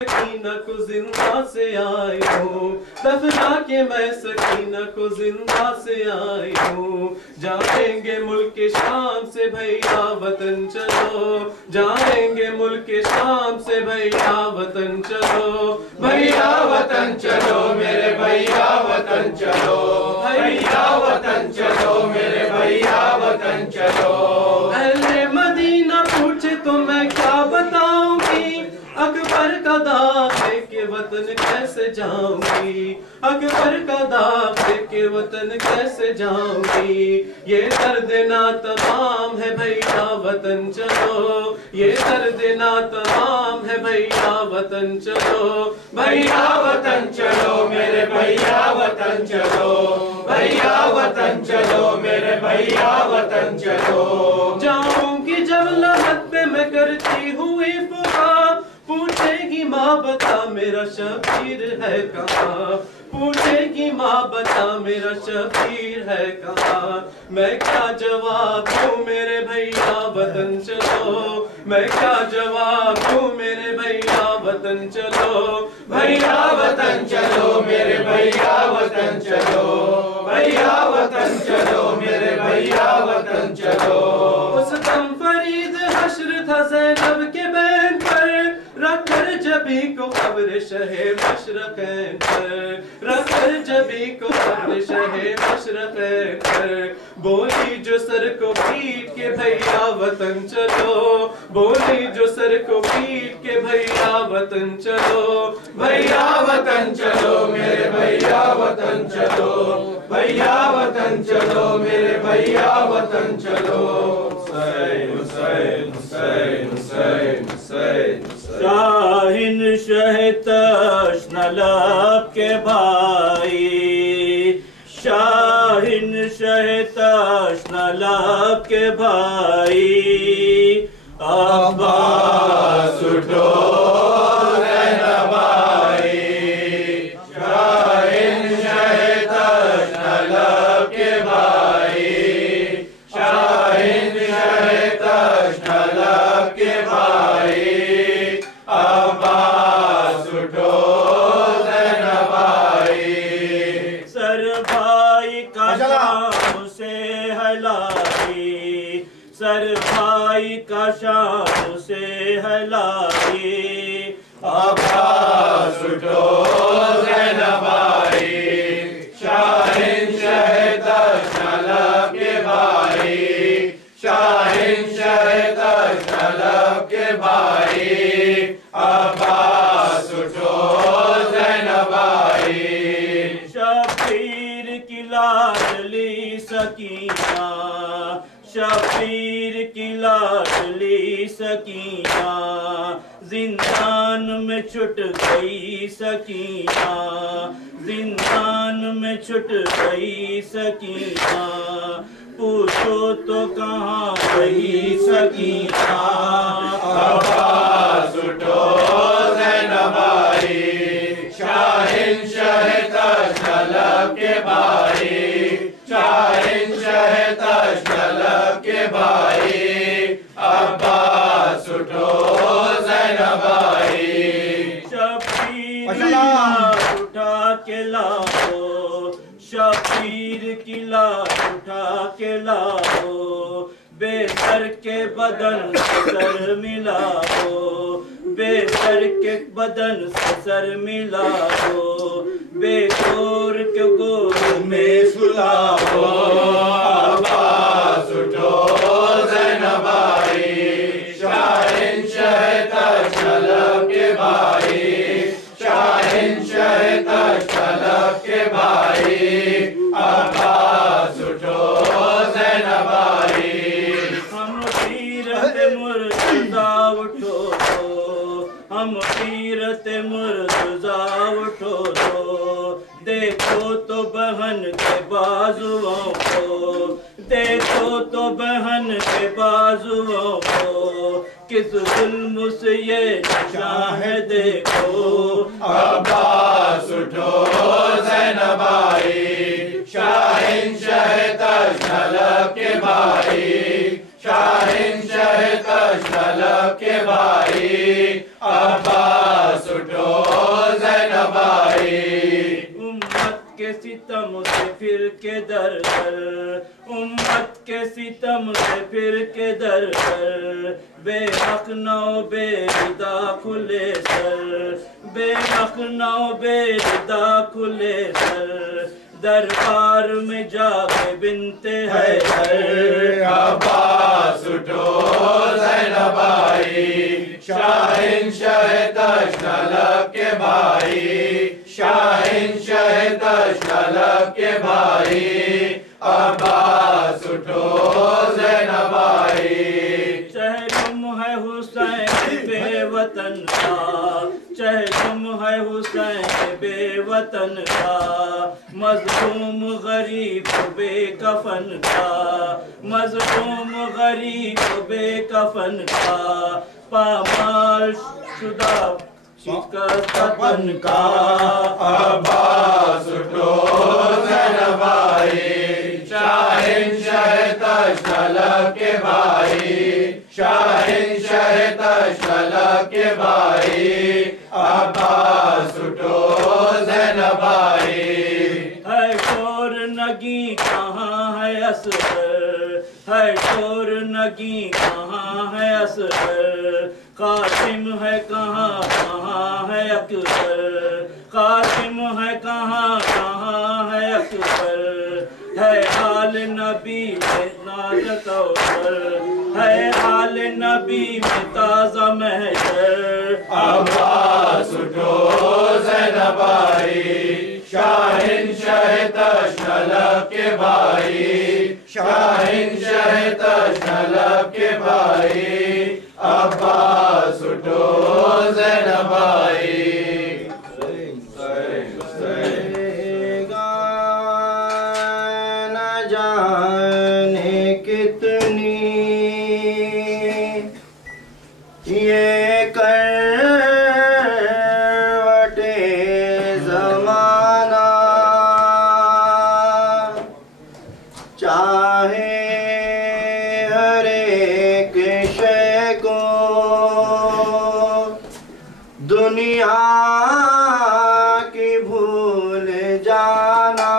सकीना को जिंदा से आई हूँ, दफना के मैं सकीना को जिंदा से आई हूँ। जाएंगे मुल्क शाम से भैया वतन चलो, जाएंगे मुल्क शाम से भैया वतन चलो। भैया वतन चलो मेरे भैया वतन चलो, भैया वतन चलो मेरे भैया वतन चलो। अहले मदीना पूछे तो मैं क्या बताऊंगी, अकबर का दाग के वतन कैसे जाऊंगी, अकबर का दाग के वतन कैसे जाऊंगी। ये दर्द ना तमाम है भैया वतन चलो, ये दर्द ना तमाम है भैया वतन चलो। भैया वतन चलो मेरे भैया वतन चलो, भैया वतन चलो मेरे भैया वतन चलो। जाऊंगी जब लहद पे मैं करती हुई फुका, पूछेगी माँ बता मेरा शबीर है कहाँ, पूछेगी माँ बता मेरा शबीर है कहाँ। मैं क्या जवाब दूँ मेरे भैया वतन चलो, मैं क्या जवाब दूँ मेरे भैया वतन चलो। भैया वतन चलो मेरे भैया वतन चलो, भैया वतन चलो मेरे भैया वतन चलो। उस दम फरीद हश्र था ज़ैनब के बैन पर, रखकर जबी को कब्र शहे मशरक़ैन पर, रखकर जबी को कब्र शहे मशरक़ैन पर। बोली जो सर को पीट के भैया वतन चलो, बोली जो सर को पीट के भैया वतन चलो। भैया वतन चलो मेरे भैया वतन चलो, भैया वतन चलो मेरे भैया वतन चलो। हुसैन हुसैन हुसैन हुसैन हुसैन। शाहिन शहतश नलब के भाई, शाहिन शहतश नलब के भाई। अब्बास उठो सर भाई का शाम से हलाई। अब्बास उठो ज़ैनब आई, शाहिनशाह तशनलब के भाई, शाहिनशाह तशनलब के भाई। अब्बास उठो ज़ैनब आई। शबीर की लाडली सकीना, शबीर की लाडली सकीना, जिंदान में छुट गई सकीना, जिंदान में छुट गई सकीना। पूछो तो कहाँ गई सकीना। अब्बास उठो ज़ैनब आई, शाहिनशाह तशनलब के भाई, शाहिनशाह तशनलब के भाई। अब्बास उठो ज़ैनब आई। शबीर उठा के लाओ, शबीर की लाश उठा के लाओ। बेसर के बदन से सर मिलाओ, बेसर के बदन से सर मिलाओ। बेगोर के गोद में सुलाओ। अब्बास उठो ज़ैनब आई, शाहिनशाह तशनलब के भाई, शाहिनशाह तशनलब के भाई। अब्बास उठो ज़ैनब आई। हम सीरत मुर्तज़ा उठो दो, हम सीरत मुर्तज़ा उठो दो। देखो तो बहन के बाजुओं को, देखो तो बहन के बाजुओं को। किस जुल्म से ये निशान है देखो। अब्बास उठो ज़ैनब आई, शाहिनशाह तशनलब के भाई, शाहिनशाह तशनलब के भाई। अब्बास उठो ज़ैनबाई। उम्मत के सितम से फिर के दर दर, उम्मत के सितम से फिर के दर दर, बेहक नौ बेरिदा खुले सर, बेहक नौ बेरिदा खुले सर, दरबार में जाके बिनते है अब्बास उठो ज़ैनबाई, शाहिंशाह तशनलब के भाई, शाहिंशाह तशनलब के भाई, अब्बास उठो ज़ैनबाई। चहरुम है हुसैन बेवतन का, चहरुम है हुसैन बेवतन का, मज़लूम गरीब बेकफन का, मज़लूम गरीब बेकफन का, पामाल शुदा शिकस्तन का। अब्बास उठो ज़ैनबाई, शाहिंशाह तशनलब के भाई, शाहिंशाह तशनलब के भाई, अब्बास उठो ज़ैनबाई। है शोर नगी कहाँ है असगर, है शोर नगी कहाँ है असगर, कासिम है कहाँ कहाँ है अकबर, कासिम है कहाँ कहाँ है अकबर, है हाल नबी में नाज़ कौसर, है हाल नबी में ताज़ा महशर। अब्बास उठो ज़ैनबाई, शाहिंशाह तशनलब के भाई, शाहिंशाह तशनलब के भाई, अब्बास उठो ज़ैनबाई। न जाने कितनी ये करवटे ज़माना, चाहे हर एक शय को दुनिया की भूल जाना,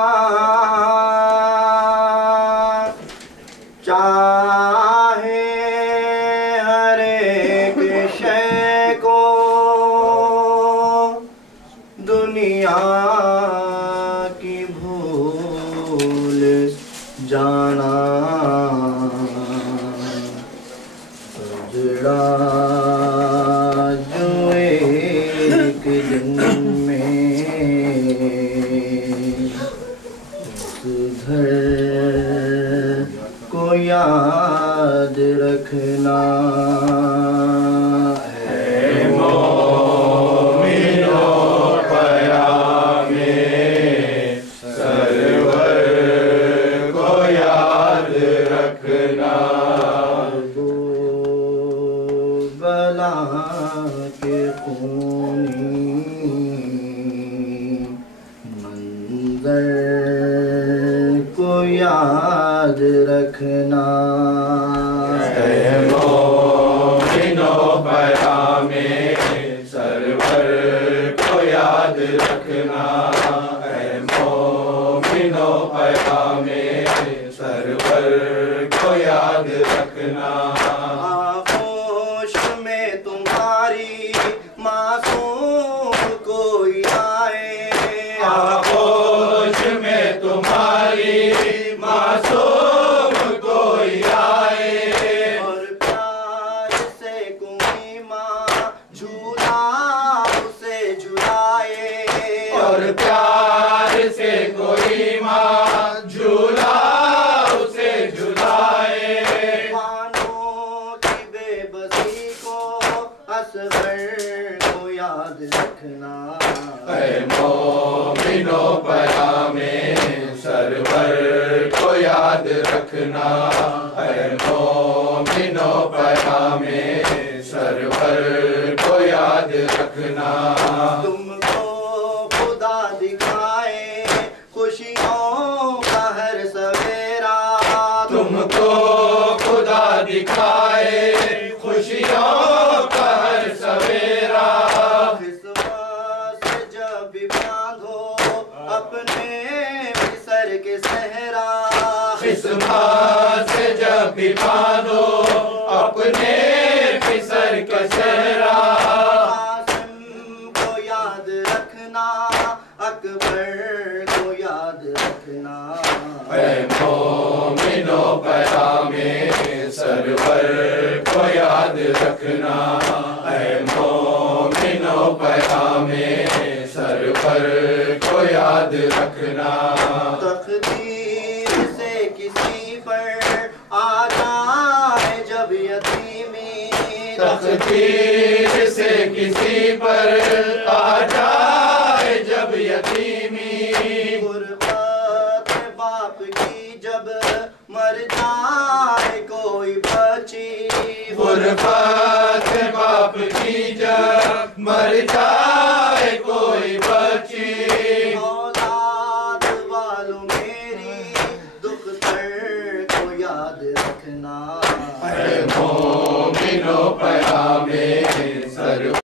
चाहे हर एक शय को दुनिया की भूल जाना। सजड़ा जो एक दिन में उस घर को याद रखना है। मोमिनो पयामे सरवर को याद रखना, वो बला के खूनी मंजर को याद रखना। मोमिनो पयामे सरवर को याद रखना, मोमिनो पयामे सरवर को याद रखना। आगोश में तुम्हारी मासूम कोई आए, आगोश में तुम्हारी मासूम कोई आए, और प्यार से कोई माँ झूला उसे झुलाए, और प्यार से कोई माँ झूला उसे झुलाए। मानो की बेबसी को असगर को याद रखना। मोमिनो पयामे सरवर को याद रखना, मोमिनो पयामे सरवर को याद रखना। तुमको खुदा दिखाए खुशियों का हर सवेरा, तुमको खुदा दिखाए खुशियों का हर सवेरा, किस्मत जब भी बांधो अपने सर के सहरा, किस्मत से जब भी बांधो अपने फिसर का सहरा, कासिम को याद रखना अकबर को याद रखना, ऐ मोमिनो पैगामे सरवर को याद रखना, ऐ मोमिनो पैगामे सरवर को याद रखना। तकदीर से किसी पर आ जाए जब यतीमी, तकदीर से किसी पर आ जाए जब यतीमी, गुरबत बाप की जब मर जाए कोई बच्ची, गुरबत बाप की जब मर जाए कोई बच्ची, औलाद वालों मेरी दुख दर्द को याद रखना, ऐ